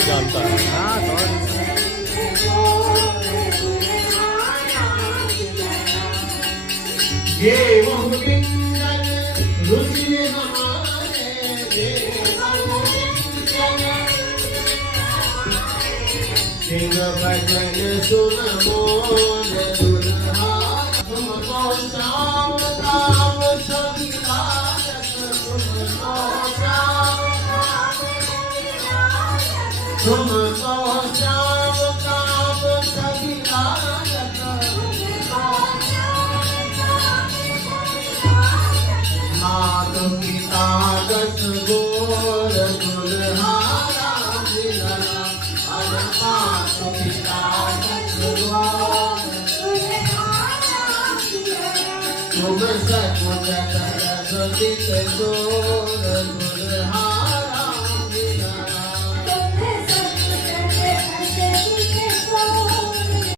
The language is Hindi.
जानता है ये बहुपिंगल रुचि हमारे ये सिंह भजन सुन मोद दुल्हा तुमको श्याम नाम छवि लायक तुमको श्याम नाम छवि लायक मात पिता दस गोर दुल्हारा मिला अरे मात पिता दस गोर तुम सच सरस्वती गोर